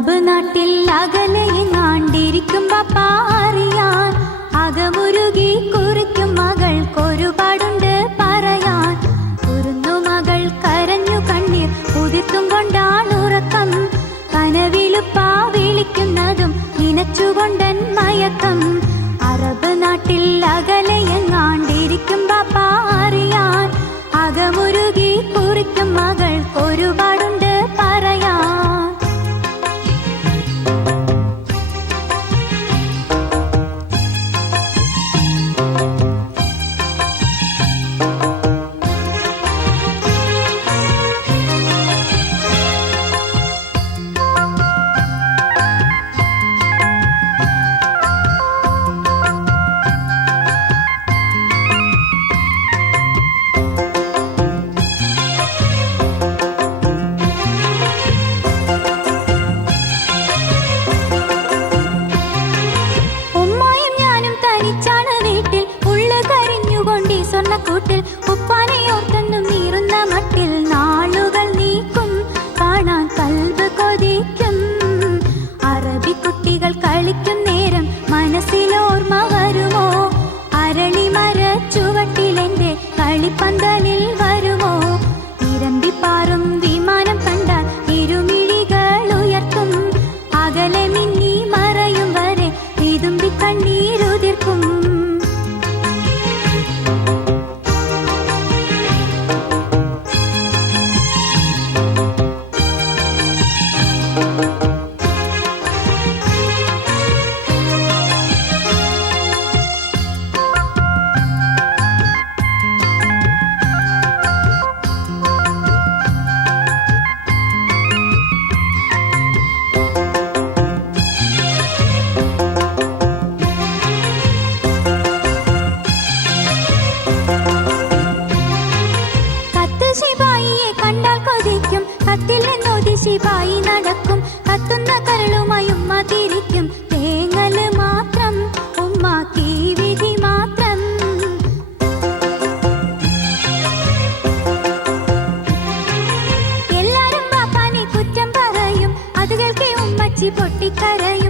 Arab നാട്ടിൽ അകലെയെങ്ങാണ്ടിരിക്കും ബാപ്പാ അറിയാൻ, അകമുരുകി കുറിക്കും മകൾക്കൊരുപാടുണ്ട് പറയാൻ. കുരുന്നു മകൾ കരഞ്ഞു കണ്ണീർ ഉതിർത്തും കൊണ്ടാണുറക്കം, കനവിലുപ്പാ വിളിക്കുന്നതും നനച്ചുകൊണ്ടൻ മയക്കം. അറബ് നാട്ടിൽ അകലെയെങ്ങാണ്ടിരിക്കും ബാപ്പാ അറിയാൻ, അകമുരുകി കുറിക്കും മകൾക്കൊരുപാടുണ്ട് പറയാൻ. കൂട്ടിൽ ഉപ്പാനെയോർത്തെന്നും നീറുന്ന മട്ടിൽ നാളുകൾ നീക്കും, കാണാൻ കൽബ് കൊതിക്കും. അറബിക്കുട്ടികൾ കളിക്കും നേരം മനസ്സിലോർമ്മ വരുമോ? അരളിമര ചുവട്ടിലെന്റെ കളിപ്പന്തലിൽ വരുമോ? ഇരമ്പിപ്പാറും വിമാനം കണ്ടാൽ ഇരുമിഴികൾ ഉയർത്തും, അകലെ മിന്നി മറയും വരെ വിതുമ്പി കണ്ണീരുതിർക്കും. കത്തിൽ നിന്നോതി ശിപായി നടക്കും, കത്തുന്ന കരളുമായി ഉമ്മ തിരിക്കും. തേങ്ങല് മാത്രം ഉമ്മാക്കി വിധി മാത്രം. എല്ലാരും ബാപ്പാനെ കുറ്റം പറയും, അത് കേൾക്കെ ഉമ്മച്ചി പൊട്ടിക്കരയും.